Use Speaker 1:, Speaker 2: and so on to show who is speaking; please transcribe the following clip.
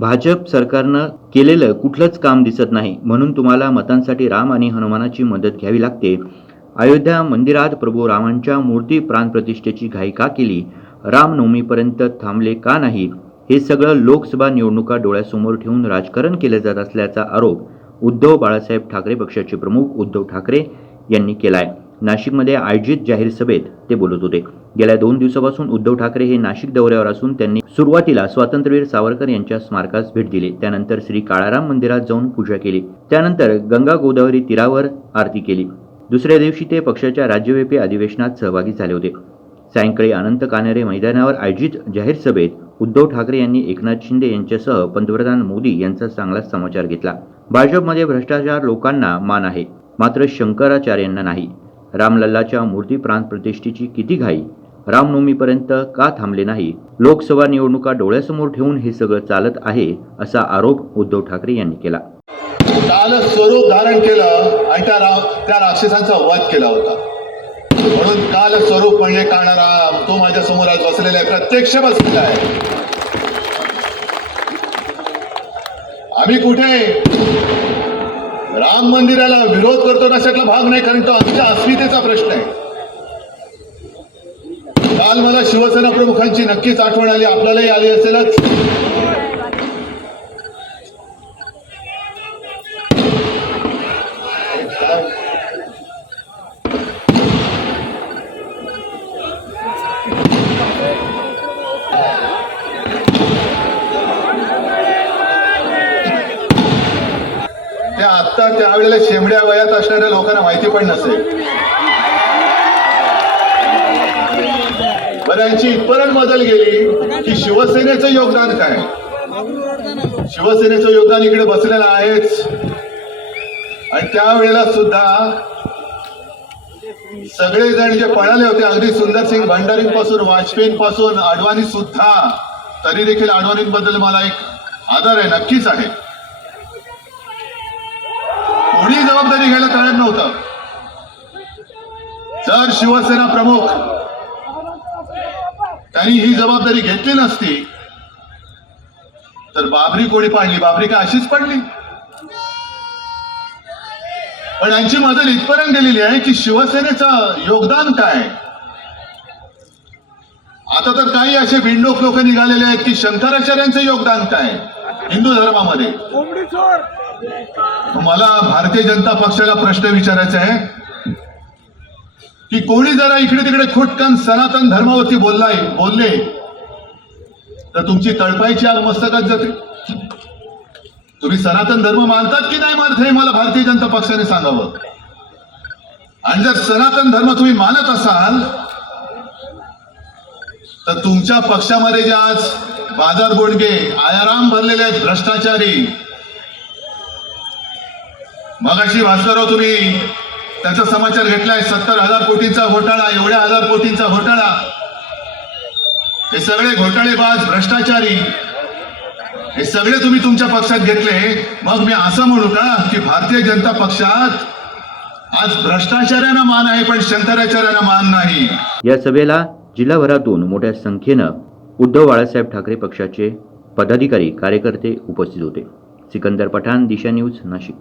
Speaker 1: भाजप सरकारनं केलेलं कुठलंच काम दिसत नाही. म्हणून तुम्हाला मतांसाठी राम आणि हनुमानाची मदत घ्यावी लागते. अयोध्या मंदिरात प्रभू रामांच्या मूर्ती प्राणप्रतिष्ठेची घाई का केली? रामनवमीपर्यंत थांबले का नाही? हे सगळं लोकसभा निवडणुका डोळ्यासमोर ठेवून राजकारण केलं जात असल्याचा आरोप उद्धव बाळासाहेब ठाकरे पक्षाचे प्रमुख उद्धव ठाकरे यांनी केला आहे नाशिकमध्ये आयोजित जाहीर सभेत ते बोलत होते. गेल्या दोन दिवसापासून उद्धव ठाकरे हे नाशिक दौऱ्यावर असून त्यांनी सुरुवातीला स्वातंत्र्यवीर सावरकर यांच्या स्मारकास भेट दिली. त्यानंतर श्री काळाराम मंदिरात जाऊन पूजा केली. त्यानंतर गंगा गोदावरी तीरावर आरती केली. दुसऱ्या दिवशी ते पक्षाच्या राज्यव्यापी अधिवेशनात सहभागी झाले होते. सायंकाळी अनंत कानेरे मैदानावर आयोजित जाहीर सभेत उद्धव ठाकरे यांनी एकनाथ शिंदे यांच्यासह पंतप्रधान मोदी यांचा चांगला समाचार घेतला. भाजपमध्ये भ्रष्टाचार लोकांना मान आहे. मात्र शंकराचार्यांना नाही. रामलल्लाच्या मूर्ती प्राण प्रतिष्ठेची किती घाई? रामनवमीपर्यंत का थांबले नाही? लोकसभा निवडणुका डोळ्यासमोर ठेवून हे सगळं चालत आहे असा आरोप उद्धव ठाकरे यांनी केला.
Speaker 2: काल स्वरूप धारण केलं आणि त्या त्या राक्षसांचा वध केला होता. म्हणून काल स्वरूप म्हणजे काणाराम तो माझ्यासमोर आज बसलेला आहे प्रत्यक्ष बसलेला आहे. आम्ही कुठे? राम मंदिराला विरोध करतो कशातला भाग नाही कारण तो आमच्या अस्मितेचा प्रश्न आहे. काल मला शिवसेना प्रमुखांची नक्कीच आठवण आली आपल्यालाही आली असेलच. आता त्यावेळेला शेंबड्या वयात असणाऱ्या लोकांना माहिती पण नसेल. बऱ्याची यांची इथपर्यंत बदल गेली की शिवसेनेचं योगदान काय? शिवसेनेचं योगदान इकडे बसलेलं आहेच. आणि त्यावेळेला सुद्धा सगळेजण जे पळाले होते अगदी सुंदर सिंग भंडारींपासून वाजपेयींपासून अडवाणी सुद्धा तरी देखील अडवाणींबद्दल मला एक आदर आहे नक्कीच आहे. जबाबदारी घ्यायला तयार नव्हतं. जर शिवसेना प्रमुख त्यांनी ही जबाबदारी घेतली नसती तर बाबरी कोणी पाडली बाबरी का अशीच पडली? पण यांची मदत इथपर्यंत गेलेली आहे की शिवसेनेचं योगदान काय? आता तर काही असे बिंडोक लोक निघालेले आहेत की शंकराचार्यांचं योगदान काय? हिंदू धर्मामध्ये. मला भारतीय जनता पक्षाला प्रश्न विचारायचा आहे की कोणी जरा इकडे तिकडे खुटकन सनातन धर्मावरती बोललाय बोलले तर तुमची तळपायची आग मस्तकात जाते. तुम्ही सनातन धर्म मानतात की नाही मानत हे मला भारतीय जनता पक्षाने सांगावं. आणि जर सनातन धर्म तुम्ही मानत असाल तर तुमच्या पक्षामध्ये जे आज बाजार बोंडगे आयाराम भरलेले आहेत भ्रष्टाचारी मगाशी भास्करराव तुम्ही. त्याचा समाचार घेतलाय सत्तर हजार कोटींचा घोटाळा एवढ्या हजार कोटींचा घोटाळा. हे सगळे घोटाळेबाज भ्रष्टाचारी. हे सगळे तुम्ही तुमच्या पक्षात घेतले. मग मी असं म्हणू का की भारतीय जनता पक्षात आज भ्रष्टाचार्यांना मान आहे पण शंकराचार्यांना मान नाही.
Speaker 1: या सभेला जिल्हाभरातून मोठ्या संख्येनं उद्धव बाळासाहेब ठाकरे पक्षाचे पदाधिकारी कार्यकर्ते उपस्थित होते. सिकंदर पठाण दिशा न्यूज नाशिक.